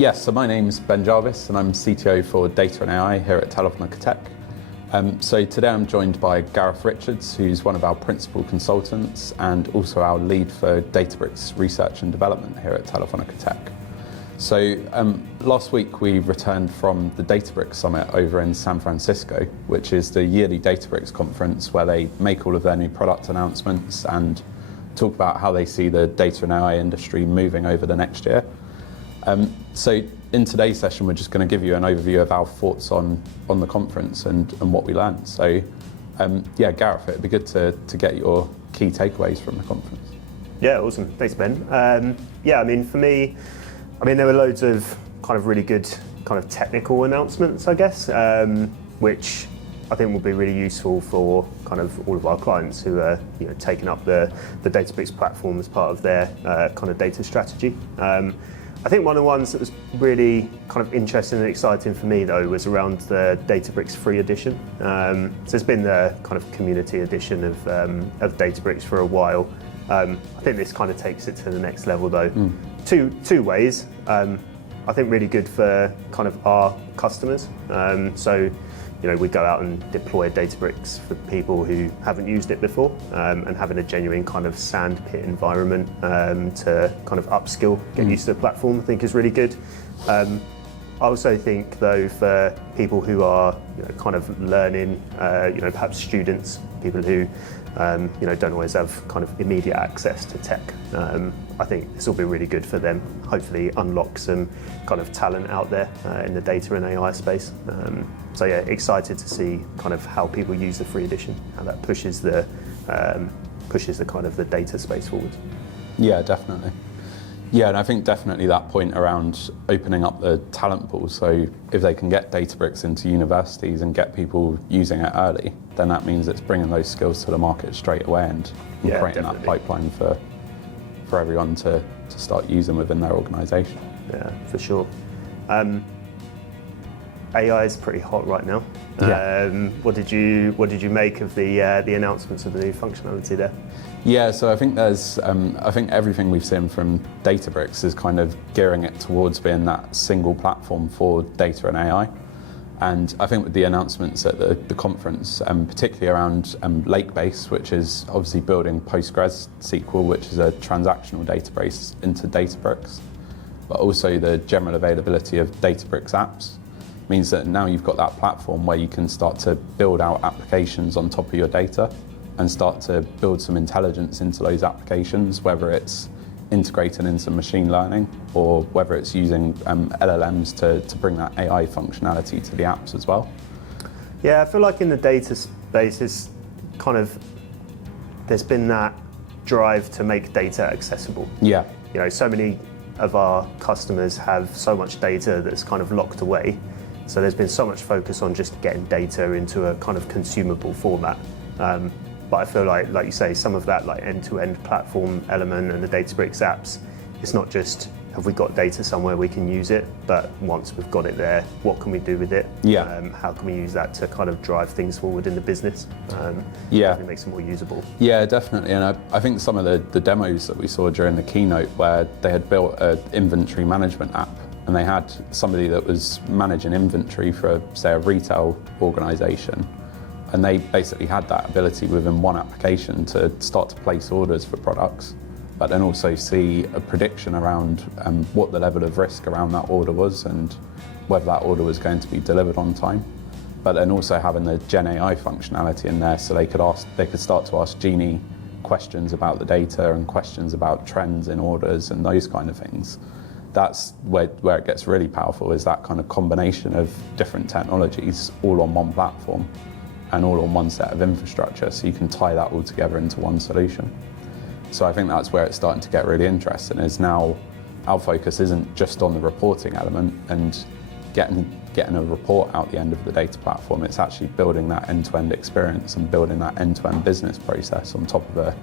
Yes, so my name's Ben Jarvis and I'm CTO for Data and AI here at Telefónica Tech. So today I'm joined by Gareth Richards, who's one of our principal consultants and also our lead for Databricks research and development here at Telefónica Tech. So last week we returned from the Databricks Summit over in San Francisco, which is the yearly Databricks conference where they make all of their new product announcements and talk about how they see the data and AI industry moving over the next year. So in today's session, we're just going to give you an overview of our thoughts on the conference and what we learned. So yeah, Gareth, it'd be good to get your key takeaways from the conference. Yeah, awesome. Thanks, Ben. Yeah, I mean, for me, there were loads of kind of really good kind of technical announcements, I guess, which I think will be really useful for kind of all of our clients who are taking up the Databricks platform as part of their kind of data strategy. I think one of the ones that was really kind of interesting and exciting for me, though, was around the Databricks free edition. So it's been the kind of community edition of Databricks for a while. I think this kind of takes it to the next level, though. Two ways. I think really good for kind of our customers. So we go out and deploy Databricks for people who haven't used it before, and having a genuine kind of sandpit environment to kind of upskill, get used to the platform, I think is really good. I also think, though, for people who are kind of learning, perhaps students, people who don't always have kind of immediate access to tech, I think this will be really good for them. Hopefully unlock some kind of talent out there in the data and AI space. So yeah, excited to see kind of how people use the free edition, how that pushes the kind of the data space forward. Yeah, definitely. Yeah, and I think definitely that point around opening up the talent pool. So if they can get Databricks into universities and get people using it early, then that means it's bringing those skills to the market straight away and creating that pipeline for everyone to start using within their organisation. Yeah, for sure. AI is pretty hot right now. Yeah. What did you make of the announcements of the new functionality there? Yeah, so I think everything we've seen from Databricks is kind of gearing it towards being that single platform for data and AI. And I think with the announcements at the conference, particularly around Lakebase, which is obviously building PostgreSQL, which is a transactional database into Databricks, but also the general availability of Databricks apps, means that now you've got that platform where you can start to build out applications on top of your data and start to build some intelligence into those applications, whether it's integrating in some machine learning or whether it's using LLMs to bring that AI functionality to the apps as well. Yeah, I feel like in the data space, it's kind of, there's been that drive to make data accessible. Yeah. So many of our customers have so much data that's kind of locked away. So there's been so much focus on just getting data into a kind of consumable format. But I feel like you say, some of that like end-to-end platform element and the Databricks apps, it's not just have we got data somewhere we can use it, but once we've got it there, what can we do with it? Yeah. How can we use that to kind of drive things forward in the business? Yeah. It makes it more usable. Yeah, definitely. And I think some of the demos that we saw during the keynote where they had built an inventory management app and they had somebody that was managing inventory for, say, a retail organisation. And they basically had that ability within one application to start to place orders for products, but then also see a prediction around what the level of risk around that order was and whether that order was going to be delivered on time. But then also having the Gen AI functionality in there, so they could start to ask Genie questions about the data and questions about trends in orders and those kind of things. That's where it gets really powerful, is that kind of combination of different technologies all on one platform and all on one set of infrastructure, so you can tie that all together into one solution. So I think that's where it's starting to get really interesting, is now our focus isn't just on the reporting element and getting a report out the end of the data platform. It's actually building that end-to-end experience and building that end-to-end business process on top of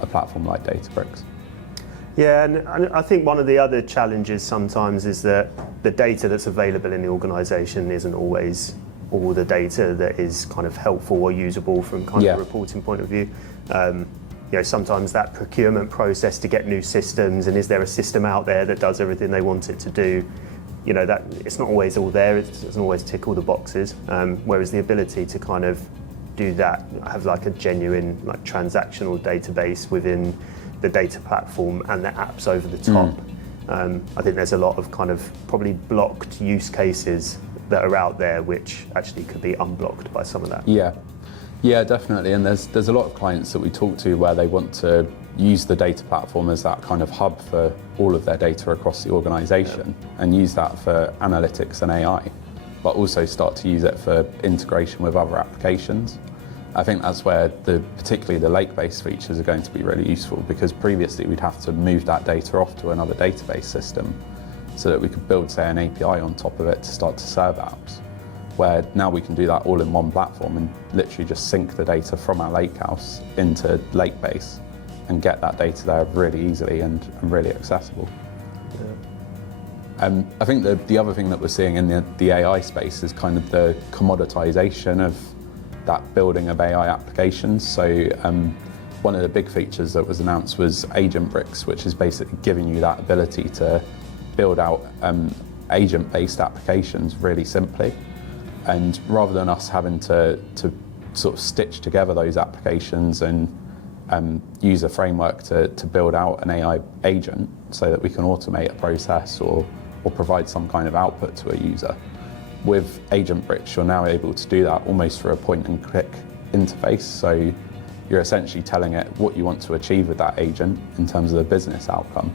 a platform like Databricks. Yeah, and I think one of the other challenges sometimes is that the data that's available in the organisation isn't always all the data that is kind of helpful or usable from kind of a reporting point of view. Sometimes that procurement process to get new systems, and is there a system out there that does everything they want it to do, that it's not always all there. It doesn't always tick all the boxes. Whereas the ability to kind of do that, have like a genuine like transactional database within the data platform and the apps over the top. I think there's a lot of kind of probably blocked use cases that are out there which actually could be unblocked by some of that. Yeah, definitely. And there's a lot of clients that we talk to where they want to use the data platform as that kind of hub for all of their data across the organisation and use that for analytics and AI, but also start to use it for integration with other applications. I think that's where particularly the lake-based features are going to be really useful, because previously we'd have to move that data off to another database system so that we could build, say, an API on top of it to start to serve apps, where now we can do that all in one platform and literally just sync the data from our lakehouse into Lakebase and get that data there really easily and really accessible. I think the other thing that we're seeing in the AI space is kind of the commoditization of that building of AI applications. So one of the big features that was announced was Databricks, which is basically giving you that ability to build out agent-based applications really simply. And rather than us having to sort of stitch together those applications and use a framework to build out an AI agent so that we can automate a process or provide some kind of output to a user, with Databricks, you're now able to do that almost through a point-and-click interface. So you're essentially telling it what you want to achieve with that agent in terms of the business outcome.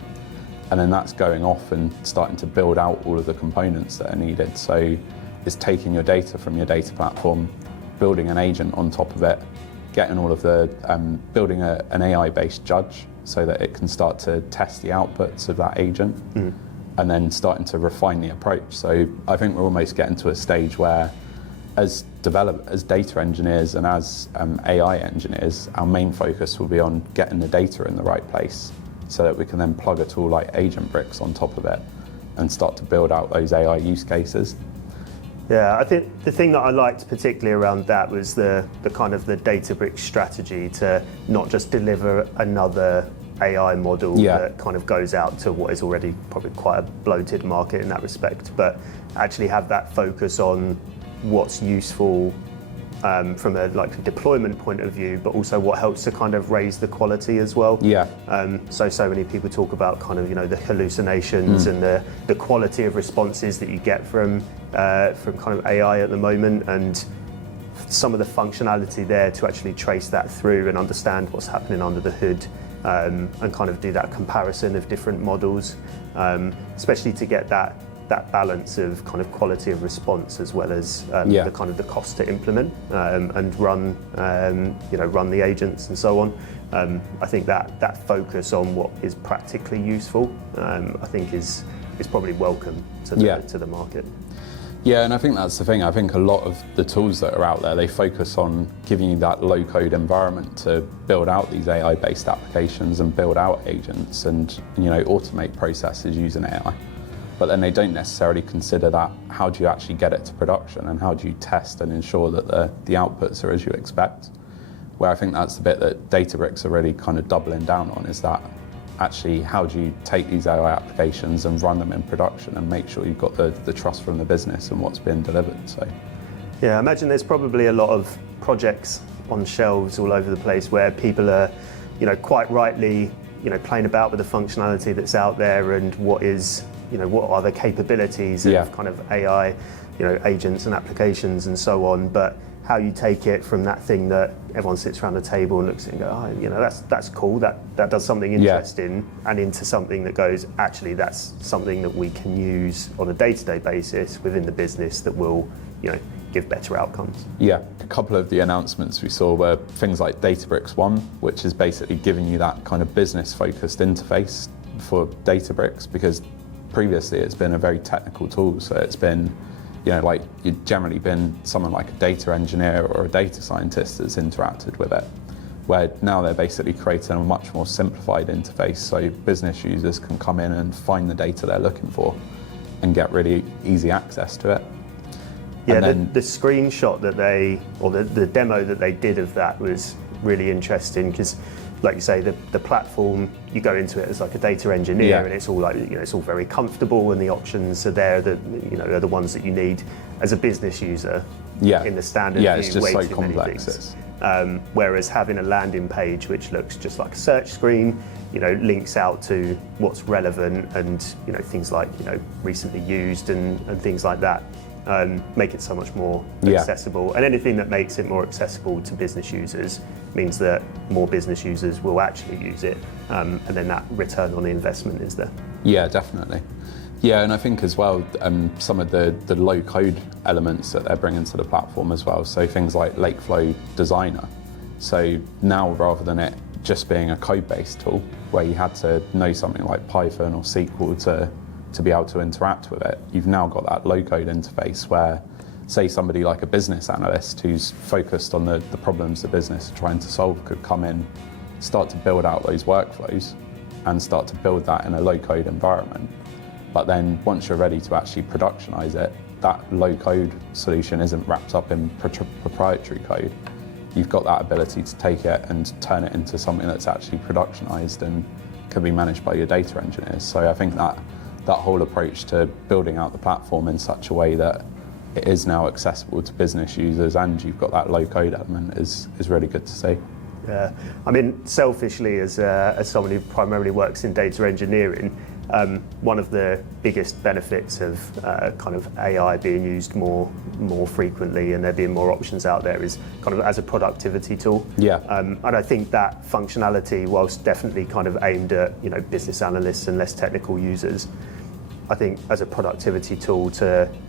And then that's going off and starting to build out all of the components that are needed. So it's taking your data from your data platform, building an agent on top of it, getting all of the, building an AI-based judge so that it can start to test the outputs of that agent. And then starting to refine the approach. So I think we're almost getting to a stage where as data engineers and as AI engineers, our main focus will be on getting the data in the right place so that we can then plug a tool like Databricks on top of it and start to build out those AI use cases. Yeah, I think the thing that I liked particularly around that was the kind of the Databricks strategy to not just deliver another AI model that kind of goes out to what is already probably quite a bloated market in that respect, but actually have that focus on what's useful from a deployment point of view, but also what helps to kind of raise the quality as well. So many people talk about kind of the hallucinations and the quality of responses that you get from kind of AI at the moment, and some of the functionality there to actually trace that through and understand what's happening under the hood. And kind of do that comparison of different models, especially to get that balance of kind of quality of response as well as the kind of the cost to implement and run the agents and so on. I think that focus on what is practically useful, I think is probably welcome to the market. Yeah, and I think that's the thing. I think a lot of the tools that are out there, they focus on giving you that low-code environment to build out these AI-based applications and build out agents and automate processes using AI. But then they don't necessarily consider that, how do you actually get it to production and how do you test and ensure that the outputs are as you expect? Where I think that's the bit that Databricks are really kind of doubling down on, is that actually how do you take these AI applications and run them in production and make sure you've got the trust from the business and what's been delivered. So yeah, I imagine there's probably a lot of projects on shelves all over the place where people are quite rightly playing about with the functionality that's out there and what are the capabilities of kind of AI agents and applications and so on, but how you take it from that thing that everyone sits around the table and looks at and go, that's cool, that does something interesting, and into something that goes, actually that's something that we can use on a day-to-day basis within the business that will give better outcomes. Yeah, a couple of the announcements we saw were things like Databricks One, which is basically giving you that kind of business-focused interface for Databricks, because previously it's been a very technical tool, so it's been you've generally been someone like a data engineer or a data scientist that's interacted with it, where now they're basically creating a much more simplified interface so business users can come in and find the data they're looking for and get really easy access to it. Yeah, the screenshot that the demo that they did of that was really interesting, because like you say, the platform, you go into it as like a data engineer, Yeah. and it's all like, it's all very comfortable, and the options are there that are the ones that you need. As a business user, Yeah. in the standard Yeah, view, it's just way so too many complex. things. Whereas having a landing page which looks just like a search screen, links out to what's relevant, and things like recently used and things like that, make it so much more Yeah. accessible. And anything that makes it more accessible to business users means that more business users will actually use it, and then that return on the investment is there. Yeah, definitely. Yeah, and I think as well, some of the low-code elements that they're bringing to the platform as well, so things like Lakeflow Designer. So now, rather than it just being a code-based tool, where you had to know something like Python or SQL to be able to interact with it, you've now got that low-code interface where, say somebody like a business analyst who's focused on the problems the business are trying to solve could come in, start to build out those workflows and start to build that in a low-code environment. But then once you're ready to actually productionize it, that low-code solution isn't wrapped up in proprietary code. You've got that ability to take it and turn it into something that's actually productionized and can be managed by your data engineers. So I think that whole approach to building out the platform in such a way that it is now accessible to business users and you've got that low-code element is really good to see. Yeah, I mean, selfishly, as someone who primarily works in data engineering, one of the biggest benefits of kind of AI being used more frequently and there being more options out there is kind of as a productivity tool. Yeah. And I think that functionality, whilst definitely kind of aimed at business analysts and less technical users, I think as a productivity tool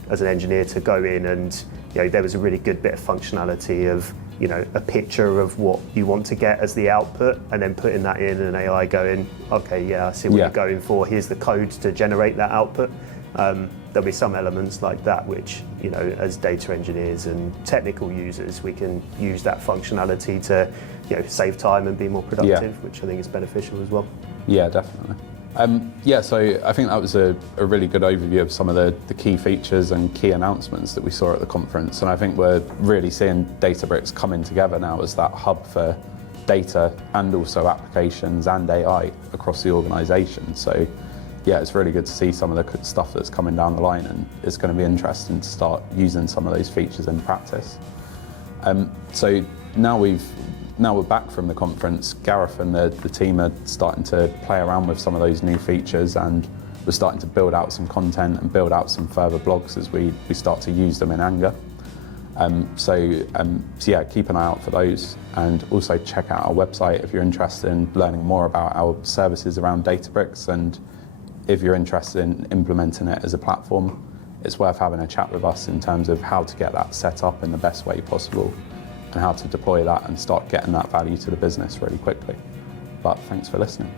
as an engineer to go in and there was a really good bit of functionality of a picture of what you want to get as the output, and then putting that in and AI going, okay, yeah, I see what you're going for. Here's the code to generate that output. There'll be some elements like that which, as data engineers and technical users, we can use that functionality to, save time and be more productive, which I think is beneficial as well. Yeah, definitely. So I think that was a really good overview of some of the key features and key announcements that we saw at the conference. And I think we're really seeing Databricks coming together now as that hub for data and also applications and AI across the organisation. So yeah, it's really good to see some of the stuff that's coming down the line, and it's going to be interesting to start using some of those features in practice. So now we're back from the conference, Gareth and the team are starting to play around with some of those new features, and we're starting to build out some content and build out some further blogs as we start to use them in anger. So yeah, keep an eye out for those, and also check out our website if you're interested in learning more about our services around Databricks, and if you're interested in implementing it as a platform, it's worth having a chat with us in terms of how to get that set up in the best way possible and how to deploy that and start getting that value to the business really quickly. But thanks for listening.